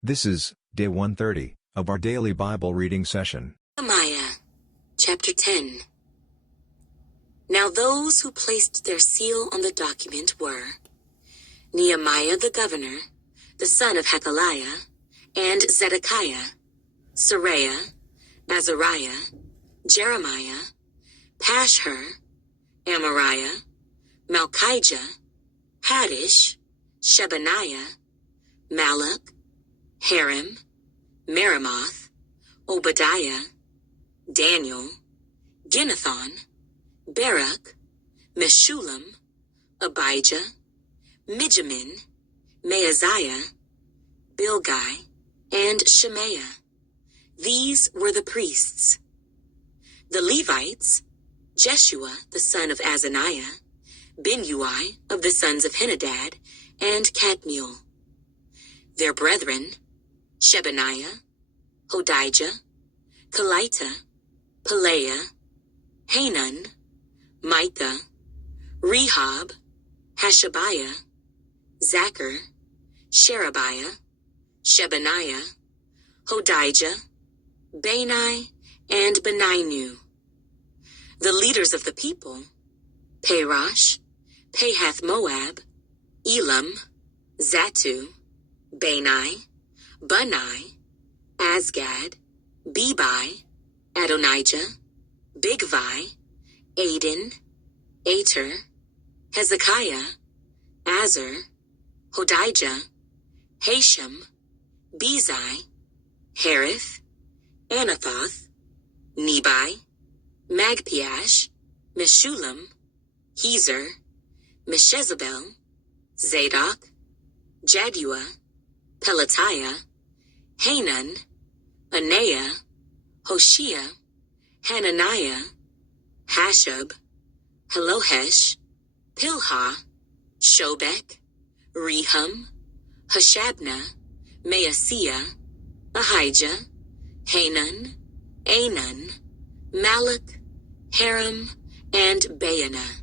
This is day 130 of our daily Bible reading session. Nehemiah Chapter 10. Now those who placed their seal on the document were Nehemiah the governor, the son of Hakaliah, and Zedekiah, Seraiah, Azariah, Jeremiah, Pashhur, Amariah, Malchijah, Haddish, Shebaniah, Malach, Harim, Meremoth, Obadiah, Daniel, Ginnethon, Barak, Meshullam, Abijah, Mijamin, Maaziah, Bilgai, and Shemaiah. These were the priests. The Levites, Jeshua the son of Azaniah, Binnui of the sons of Henadad, and Kadmiel. Their brethren, Shebaniah, Hodijah, Kelita, Pelaiah, Hanan, Micah, Rehob, Hashabiah, Zachar, Sherebiah, Shebaniah, Hodijah, Bani, and Beninu. The leaders of the people, Parosh, Pahath-Moab, Elam, Zatu, Bani, Bunai, Asgad, Bebai, Adonijah, Bigvai, Adin, Ater, Hezekiah, Azar, Hodijah, Hashem, Bezai, Harith, Anathoth, Nebai, Magpiash, Meshullam, Hezer, Meshezabel, Zadok, Jaddua, Pelatiah, Hanan, Anaiah, Hoshea, Hananiah, Hashab, Helohesh, Pilha, Shobek, Rehum, Hashabnah, Maaseiah, Ahijah, Hanan, Anan, Malach, Haram, and Baanah.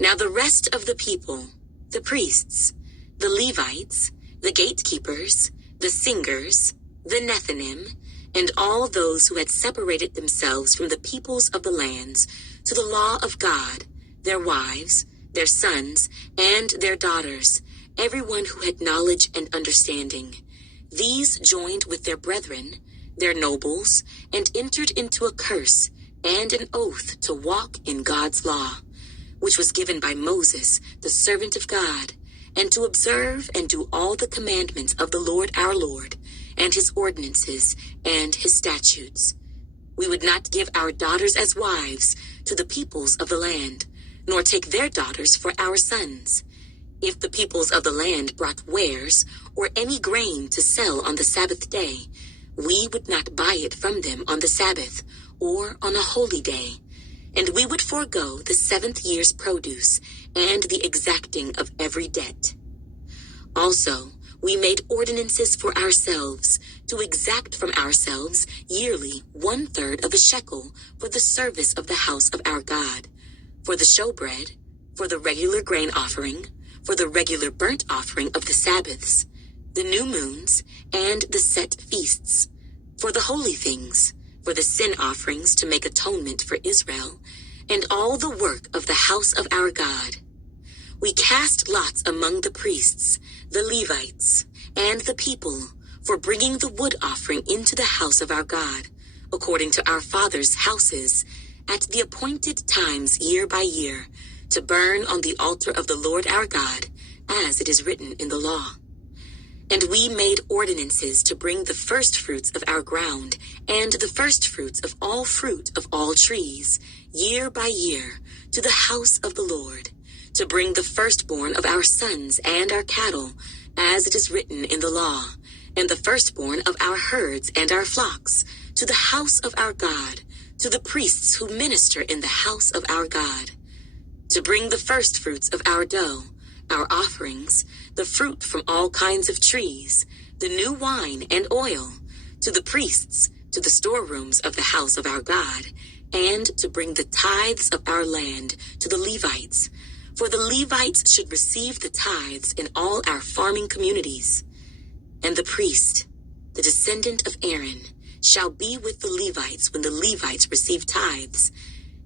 Now the rest of the people, the priests, the Levites, the gatekeepers, the singers, the Nethinim, and all those who had separated themselves from the peoples of the lands to the law of God, their wives, their sons, and their daughters, everyone who had knowledge and understanding. These joined with their brethren, their nobles, and entered into a curse and an oath to walk in God's law, which was given by Moses, the servant of God, and to observe and do all the commandments of the Lord our Lord, and his ordinances and his statutes. We would not give our daughters as wives to the peoples of the land, nor take their daughters for our sons. If the peoples of the land brought wares or any grain to sell on the Sabbath day, we would not buy it from them on the Sabbath or on a holy day, and we would forego the 7th year's produce and the exacting of every debt. Also, we made ordinances for ourselves to exact from ourselves yearly 1/3 of a shekel for the service of the house of our God, for the showbread, for the regular grain offering, for the regular burnt offering of the Sabbaths, the new moons, and the set feasts, for the holy things, for the sin offerings to make atonement for Israel, and all the work of the house of our God. We cast lots among the priests, the Levites, and the people for bringing the wood offering into the house of our God, according to our fathers' houses, at the appointed times year by year, to burn on the altar of the Lord our God, as it is written in the law. And we made ordinances to bring the first fruits of our ground, and the first fruits of all fruit of all trees, year by year, to the house of the Lord, to bring the firstborn of our sons and our cattle, as it is written in the law, and the firstborn of our herds and our flocks, to the house of our God, to the priests who minister in the house of our God, to bring the firstfruits of our dough, our offerings, the fruit from all kinds of trees, the new wine and oil, to the priests, to the storerooms of the house of our God, and to bring the tithes of our land to the Levites, for the Levites should receive the tithes in all our farming communities. And the priest, the descendant of Aaron, shall be with the Levites when the Levites receive tithes.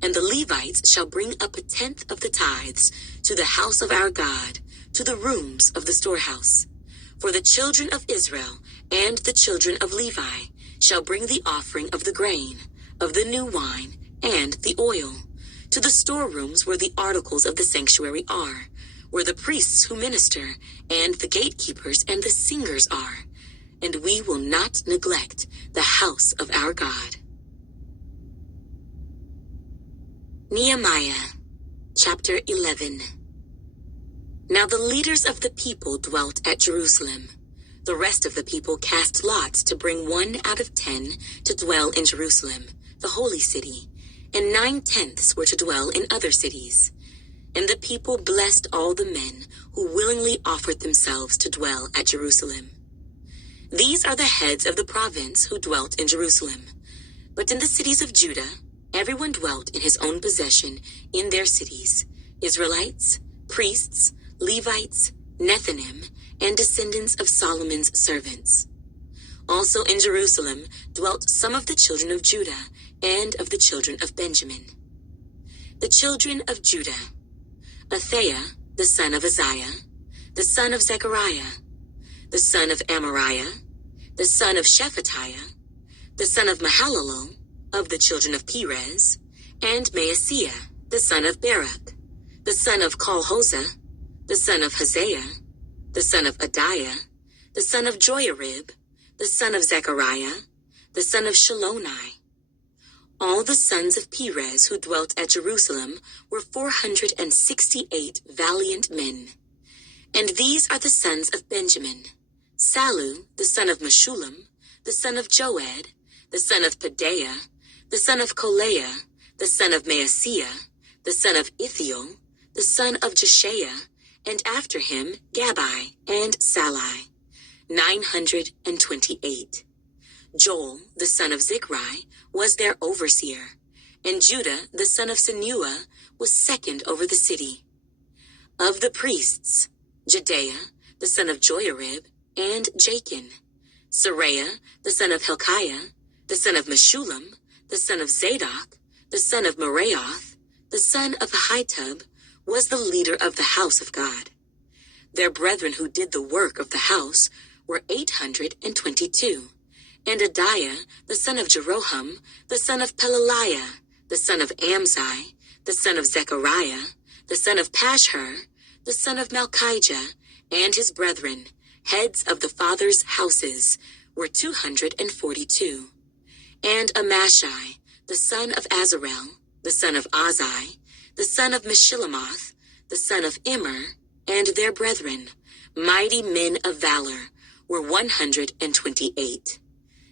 And the Levites shall bring up a tenth of the tithes to the house of our God, to the rooms of the storehouse. For the children of Israel and the children of Levi shall bring the offering of the grain, of the new wine, and the oil, to the storerooms where the articles of the sanctuary are, where the priests who minister, and the gatekeepers and the singers are. And we will not neglect the house of our God. Nehemiah Chapter 11. Now the leaders of the people dwelt at Jerusalem. The rest of the people cast lots to bring 1 out of 10 to dwell in Jerusalem, the holy city, and 9/10 were to dwell in other cities. And the people blessed all the men who willingly offered themselves to dwell at Jerusalem. These are the heads of the province who dwelt in Jerusalem. But in the cities of Judah, everyone dwelt in his own possession in their cities, Israelites, priests, Levites, Nethinim, and descendants of Solomon's servants. Also in Jerusalem dwelt some of the children of Judah and of the children of Benjamin. The children of Judah: Athaiah, the son of Uzziah, the son of Zechariah, the son of Amariah, the son of Shephatiah, the son of Mahalalel, of the children of Perez, and Maaseiah, the son of Barak, the son of Col-Hozeh, the son of Hosea, the son of Adiah, the son of Joiarib, the son of Zechariah, the son of Shiloni. All the sons of Perez who dwelt at Jerusalem were 468 valiant men. And these are the sons of Benjamin: Sallu, the son of Meshullam, the son of Joed, the son of Pedaiah, the son of Kolaiah, the son of Maaseiah, the son of Ithiel, the son of Jeshiah, and after him Gabai and Salai, 928. Joel, the son of Zichri, was their overseer, and Judah, the son of Senua, was second over the city. Of the priests: Jedaiah, the son of Joiarib, and Jachin; Seraiah, the son of Hilkiah, the son of Meshullam, the son of Zadok, the son of Meraioth, the son of Ahitub, was the leader of the house of God. Their brethren who did the work of the house were 822. And Adiah, the son of Jeroham, the son of Pelaliah, the son of Amzi, the son of Zechariah, the son of Pashhur, the son of Malchijah, and his brethren, heads of the fathers' houses, were 242. And Amashai, the son of Azarel, the son of Azai, the son of Meshillemoth, the son of Immer, and their brethren, mighty men of valor, were 128.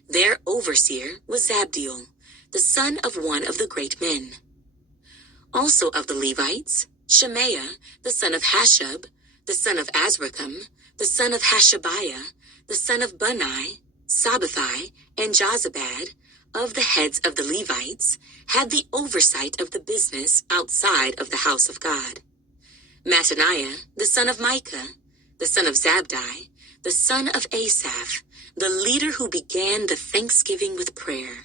Their overseer was Zabdiel, the son of one of the great men. Also of the Levites: Shemaiah, the son of Hashub, the son of Azrikam, the son of Hashabiah, the son of Bunai, Sabbathai, and Jozabad, of the heads of the Levites, had the oversight of the business outside of the house of God. Mattaniah, the son of Micah, the son of Zabdi, the son of Asaph, the leader who began the thanksgiving with prayer;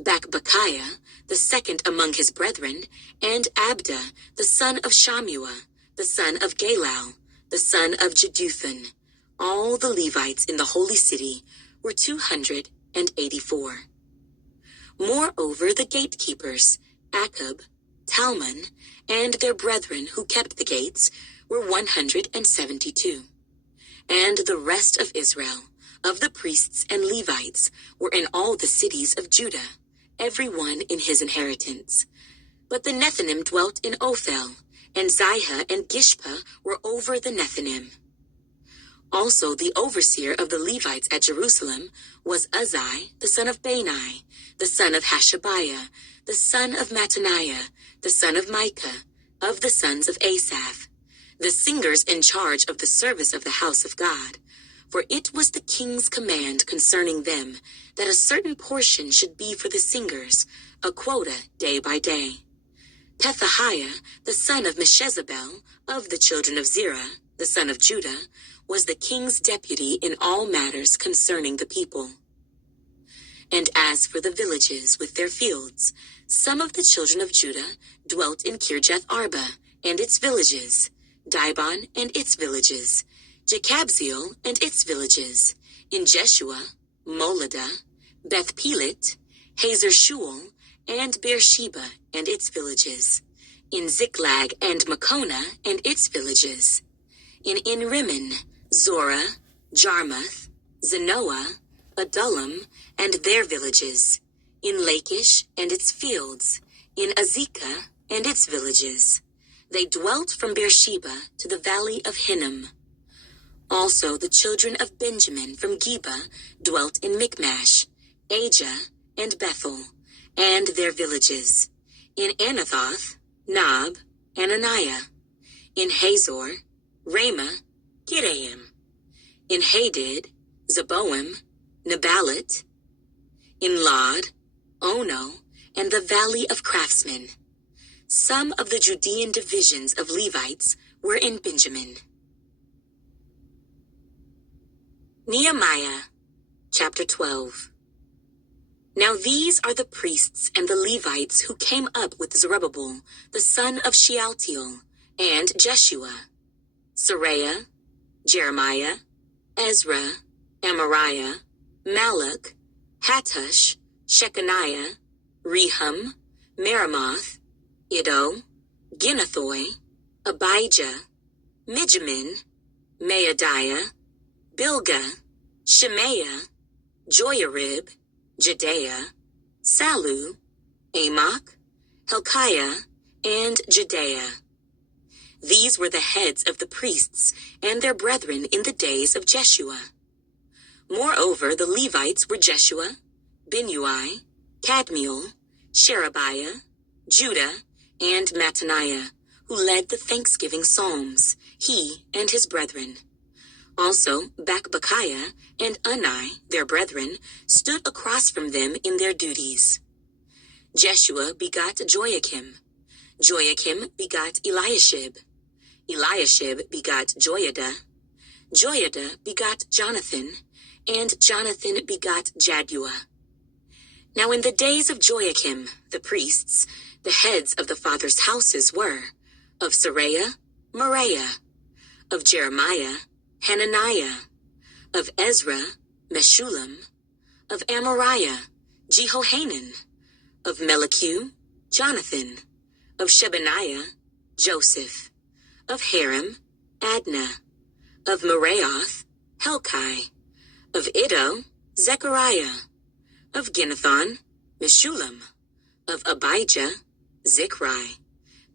Bakbukiah, the second among his brethren; and Abda, the son of Shammua, the son of Galal, the son of Jeduthun. All the Levites in the holy city were 284. Moreover, the gatekeepers, Akub, Talmon, and their brethren who kept the gates, were 172. And the rest of Israel, of the priests and Levites, were in all the cities of Judah, every one in his inheritance. But the Nethinim dwelt in Ophel, and Zihah and Gishpa were over the Nethinim. Also the overseer of the Levites at Jerusalem was Uzzi, the son of Bani, the son of Hashabiah, the son of Mattaniah, the son of Micah, of the sons of Asaph, the singers in charge of the service of the house of God. For it was the king's command concerning them that a certain portion should be for the singers, a quota day by day. Pethahiah, the son of Meshezabel, of the children of Zerah, the son of Judah, was the king's deputy in all matters concerning the people. And as for the villages with their fields, some of the children of Judah dwelt in Kirjath Arba and its villages, Dibon and its villages, Jekabzeel and its villages, in Jeshua, Moladah, Beth Pelet, Hazer Shual, and Beersheba and its villages, in Ziklag and Makona and its villages, in Rimmon, Zorah, Jarmuth, Zanoah, Adullam, and their villages, in Lachish and its fields, in Azekah and its villages. They dwelt from Beersheba to the valley of Hinnom. Also the children of Benjamin from Geba dwelt in Michmash, Ajah, and Bethel, and their villages, in Anathoth, Nob, Ananiah, in Hazor, Ramah, Gideam, in Hadid, Zeboim, Neballat, in Lod, Ono, and the valley of craftsmen. Some of the Judean divisions of Levites were in Benjamin. Nehemiah Chapter 12. Now these are the priests and the Levites who came up with Zerubbabel, the son of Shealtiel, and Jeshua, Seraiah, Jeremiah, Ezra, Amariah, Malach, Hattush, Shechaniah, Rehum, Meremoth, Iddo, Ginnathoi, Abijah, Mijamin, Maadiah, Bilgah, Shemaiah, Joyarib, Jedaiah, Sallu, Amok, Hilkiah, and Jedaiah. These were the heads of the priests and their brethren in the days of Jeshua. Moreover, the Levites were Jeshua, Binnui, Kadmiel, Sherebiah, Judah, and Mattaniah, who led the thanksgiving psalms, he and his brethren. Also, Bakbukiah and Unni, their brethren, stood across from them in their duties. Jeshua begot Joachim. Joachim begot Eliashib. Eliashib begot Joiada. Joiada begot Jonathan, and Jonathan begot Jaddua. Now in the days of Joachim, the priests, the heads of the fathers' houses were, of Seraiah, Moriah, of Jeremiah, Hananiah, of Ezra, Meshullam, of Amariah, Jehohanan, of Melichu, Jonathan, of Shebaniah, Joseph, of Haram, Adnah, of Meraioth, Helkai, of Iddo, Zechariah, of Ginnathon, Meshullam, of Abijah, Zichri,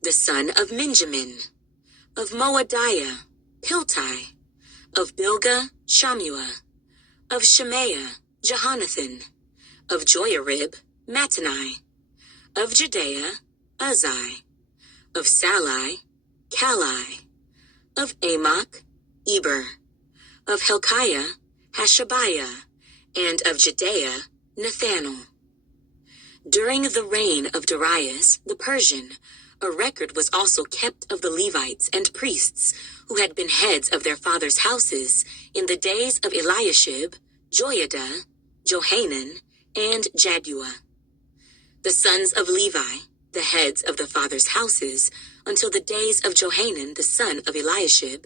the son of Minjamin, of Moadiah, Piltai, of Bilgah, Shammua, of Shemaiah, Jehonathan, of Joyarib, Mattani, of Jedaiah, Uzzi, of Salai, Kalai, of Amok, Eber, of Hilkiah, Hashabiah, and of Jedaiah, Nathanael. During the reign of Darius the Persian, a record was also kept of the Levites and priests who had been heads of their fathers' houses in the days of Eliashib, Joiada, Johanan, and Jaddua. The sons of Levi, the heads of the fathers' houses, until the days of Johanan the son of Eliashib,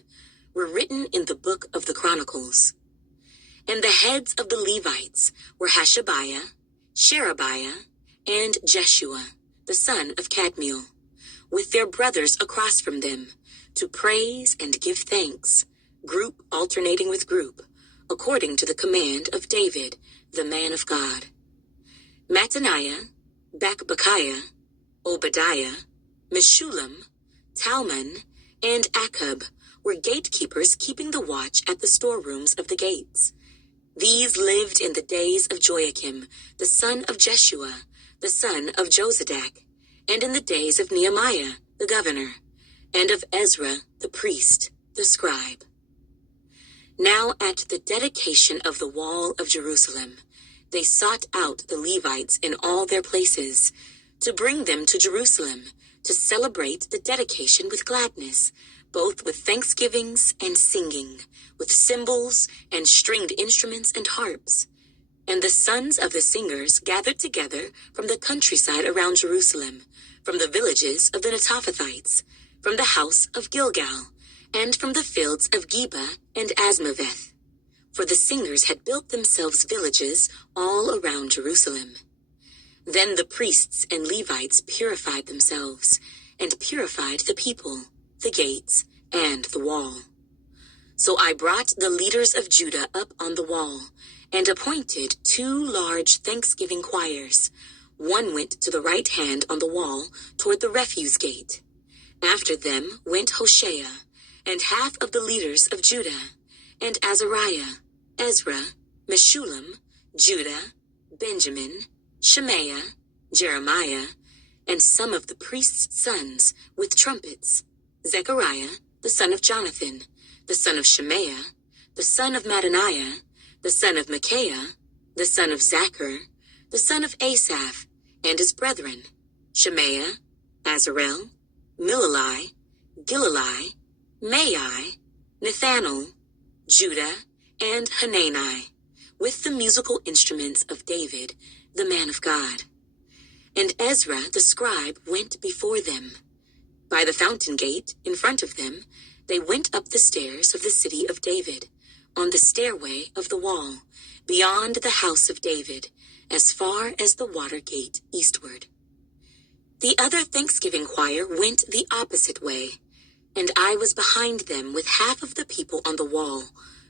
were written in the book of the Chronicles. And the heads of the Levites were Hashabiah, Sherebiah, and Jeshua, the son of Kadmiel, with their brothers across from them, to praise and give thanks, group alternating with group, according to the command of David, the man of God. Mattaniah, Bakbukiah, Obadiah, Meshullam, Talmon, and Akub were gatekeepers keeping the watch at the storerooms of the gates. These lived in the days of Joachim, the son of Jeshua, the son of Josadak, and in the days of Nehemiah, the governor, and of Ezra, the priest, the scribe. Now at the dedication of the wall of Jerusalem, they sought out the Levites in all their places, to bring them to Jerusalem, to celebrate the dedication with gladness, both with thanksgivings and singing, with cymbals and stringed instruments and harps. And the sons of the singers gathered together from the countryside around Jerusalem, from the villages of the Netophathites, from the house of Gilgal, and from the fields of Geba and Asmaveth. For the singers had built themselves villages all around Jerusalem. Then the priests and Levites purified themselves, and purified the people, the gates, and the wall. So I brought the leaders of Judah up on the wall, and appointed 2 large thanksgiving choirs. One went to the right hand on the wall toward the refuse gate. After them went Hoshea, and half of the leaders of Judah, and Azariah, Ezra, Meshullam, Judah, Benjamin, Shemaiah, Jeremiah, and some of the priests' sons with trumpets, Zechariah, the son of Jonathan, the son of Shemaiah, the son of Mattaniah, the son of Micaiah, the son of Zachar, the son of Asaph, and his brethren, Shemaiah, Azarel, Milalai, Gilalai, Maai, Nethanel, Judah, and Hanani, with the musical instruments of David, the man of God. And Ezra the scribe went before them. By the fountain gate in front of them, they went up the stairs of the city of David, on the stairway of the wall, beyond the house of David, as far as the water gate eastward. The other thanksgiving choir went the opposite way, and I was behind them with half of the people on the wall,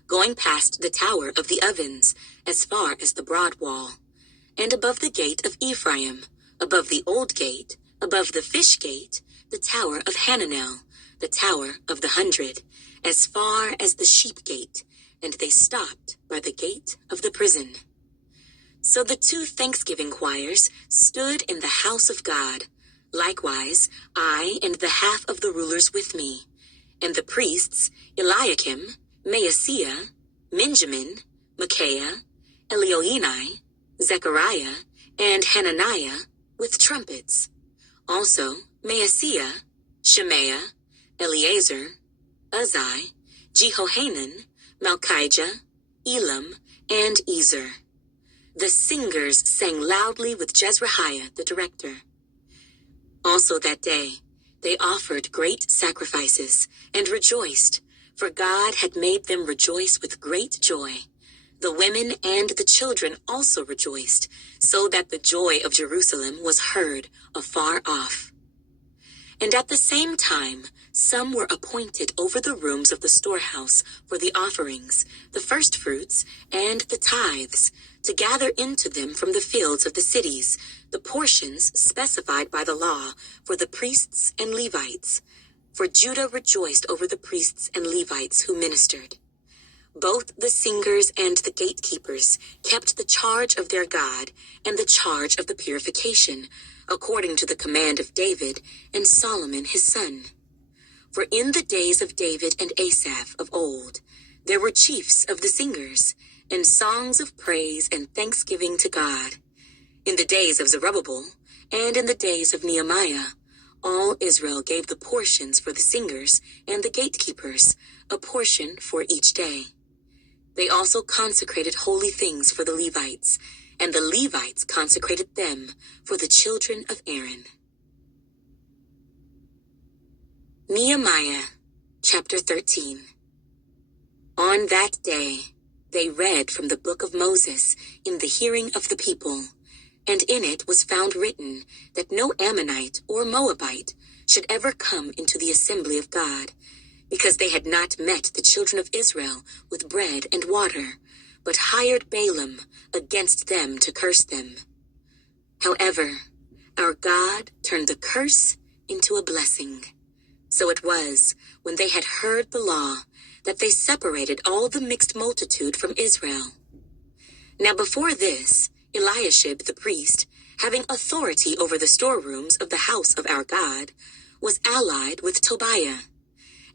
going past the tower of the ovens, as far as the broad wall, and above the gate of Ephraim, above the old gate, above the fish gate, the tower of Hananel, the tower of the 100, as far as the sheep gate, and they stopped by the gate of the prison. So the 2 thanksgiving choirs stood in the house of God, likewise I and the half of the rulers with me, and the priests Eliakim, Maaseiah, Benjamin, Micaiah, Elioenai, Zechariah, and Hananiah with trumpets. Also Maaseiah, Shemaiah, Eleazar, Uzzi, Jehohanan, Malchijah, Elam, and Ezer. The singers sang loudly with Jezrahiah the director. Also that day they offered great sacrifices and rejoiced, for God had made them rejoice with great joy. The women and the children also rejoiced, so that the joy of Jerusalem was heard afar off. And at the same time, some were appointed over the rooms of the storehouse for the offerings, the firstfruits, and the tithes, to gather into them from the fields of the cities the portions specified by the law for the priests and Levites. For Judah rejoiced over the priests and Levites who ministered. Both the singers and the gatekeepers kept the charge of their God and the charge of the purification, according to the command of David and Solomon his son. For in the days of David and Asaph of old, there were chiefs of the singers, and songs of praise and thanksgiving to God. In the days of Zerubbabel, and in the days of Nehemiah, all Israel gave the portions for the singers and the gatekeepers, a portion for each day. They also consecrated holy things for the Levites, and the Levites consecrated them for the children of Aaron. Nehemiah Chapter 13. On that day, they read from the book of Moses in the hearing of the people, and in it was found written that no Ammonite or Moabite should ever come into the assembly of God, because they had not met the children of Israel with bread and water, but hired Balaam against them to curse them. However, our God turned the curse into a blessing. So it was, when they had heard the law, that they separated all the mixed multitude from Israel. Now before this, Eliashib the priest, having authority over the storerooms of the house of our God, was allied with Tobiah,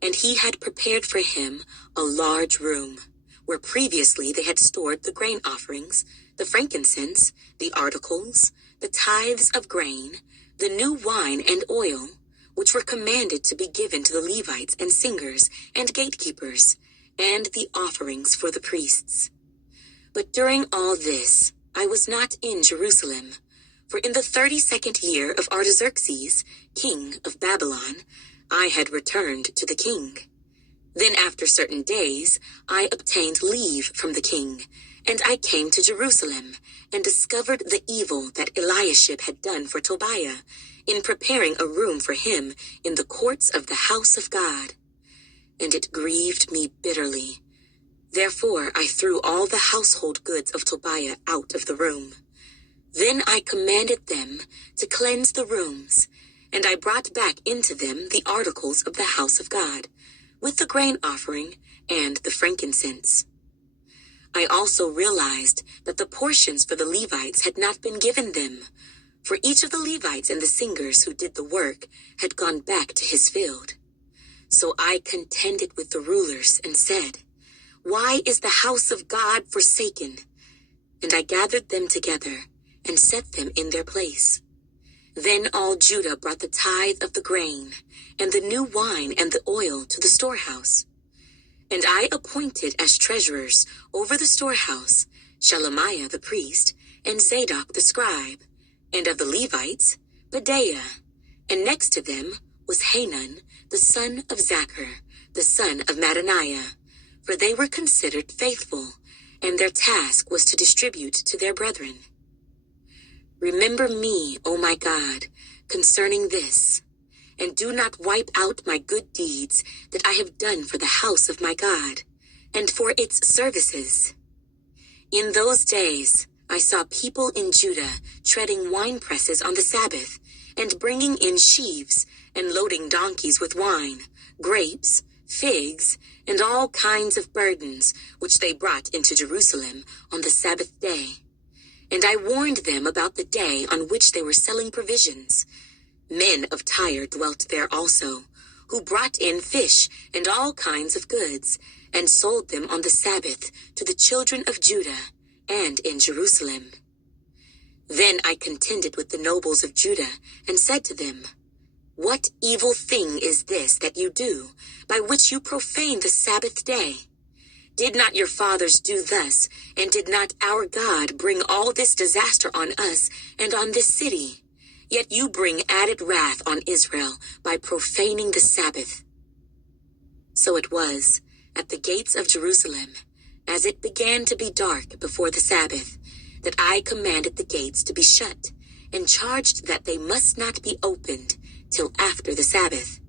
and he had prepared for him a large room, where previously they had stored the grain offerings, the frankincense, the articles, the tithes of grain, the new wine and oil, which were commanded to be given to the Levites and singers and gatekeepers, and the offerings for the priests. But during all this, I was not in Jerusalem, for in the 32nd year of Artaxerxes, king of Babylon, I had returned to the king. Then after certain days, I obtained leave from the king, and I came to Jerusalem, and discovered the evil that Eliashib had done for Tobiah, in preparing a room for him in the courts of the house of God. And it grieved me bitterly. Therefore I threw all the household goods of Tobiah out of the room. Then I commanded them to cleanse the rooms, and I brought back into them the articles of the house of God, with the grain offering and the frankincense. I also realized that the portions for the Levites had not been given them, for each of the Levites and the singers who did the work had gone back to his field. So I contended with the rulers and said, "Why is the house of God forsaken?" And I gathered them together and set them in their place. Then all Judah brought the tithe of the grain, and the new wine and the oil to the storehouse. And I appointed as treasurers over the storehouse Shelemiah the priest, and Zadok the scribe, and of the Levites, Pedaiah, and next to them was Hanan, the son of Zachar, the son of Mattaniah, for they were considered faithful, and their task was to distribute to their brethren. Remember me, O my God, concerning this, and do not wipe out my good deeds that I have done for the house of my God, and for its services. In those days I saw people in Judah treading wine presses on the Sabbath, and bringing in sheaves, and loading donkeys with wine, grapes, figs, and all kinds of burdens, which they brought into Jerusalem on the Sabbath day. And I warned them about the day on which they were selling provisions. Men of Tyre dwelt there also, who brought in fish and all kinds of goods, and sold them on the Sabbath to the children of Judah, and in Jerusalem. Then I contended with the nobles of Judah, and said to them, "What evil thing is this that you do, by which you profane the Sabbath day? Did not your fathers do thus, and did not our God bring all this disaster on us and on this city? Yet you bring added wrath on Israel by profaning the Sabbath." So it was, at the gates of Jerusalem, as it began to be dark before the Sabbath, that I commanded the gates to be shut, and charged that they must not be opened till after the Sabbath.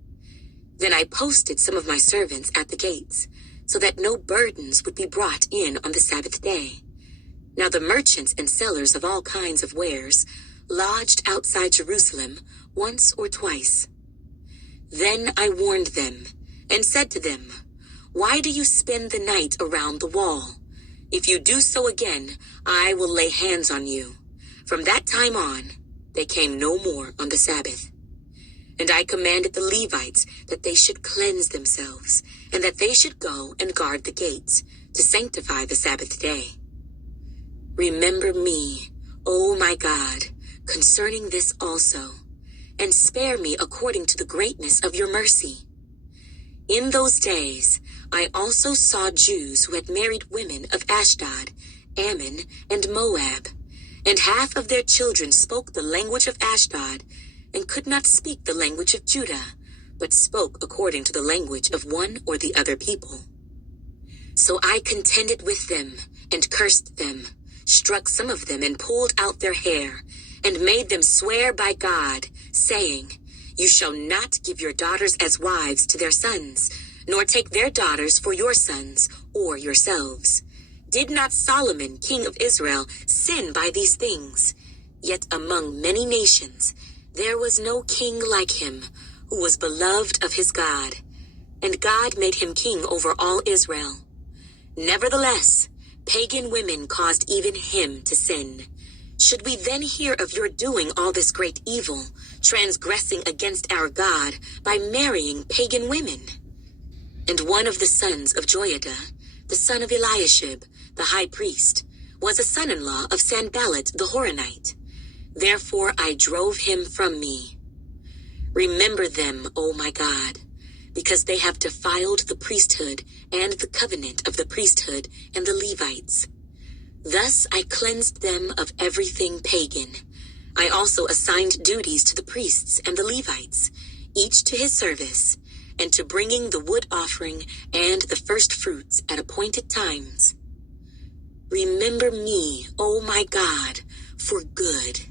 Then I posted some of my servants at the gates, so that no burdens would be brought in on the Sabbath day. Now the merchants and sellers of all kinds of wares lodged outside Jerusalem once or twice. Then I warned them, and said to them, "Why do you spend the night around the wall? If you do so again, I will lay hands on you." From that time on, they came no more on the Sabbath. And I commanded the Levites that they should cleanse themselves, and that they should go and guard the gates, to sanctify the Sabbath day. Remember me, O my God, concerning this also, and spare me according to the greatness of your mercy. In those days I also saw Jews who had married women of Ashdod, Ammon, and Moab, and half of their children spoke the language of Ashdod, and could not speak the language of Judah, but spoke according to the language of one or the other people. So I contended with them, and cursed them, struck some of them, and pulled out their hair, and made them swear by God, saying, "You shall not give your daughters as wives to their sons, nor take their daughters for your sons or yourselves. Did not Solomon, king of Israel, sin by these things? Yet among many nations there was no king like him, who was beloved of his God, and God made him king over all Israel. Nevertheless, pagan women caused even him to sin. Should we then hear of your doing all this great evil, transgressing against our God by marrying pagan women?" And one of the sons of Joiada, the son of Eliashib, the high priest, was a son-in-law of Sanballat the Horonite. Therefore I drove him from me. Remember them, O my God, because they have defiled the priesthood and the covenant of the priesthood and the Levites. Thus I cleansed them of everything pagan. I also assigned duties to the priests and the Levites, each to his service, and to bringing the wood offering and the first fruits at appointed times. Remember me, O my God, for good,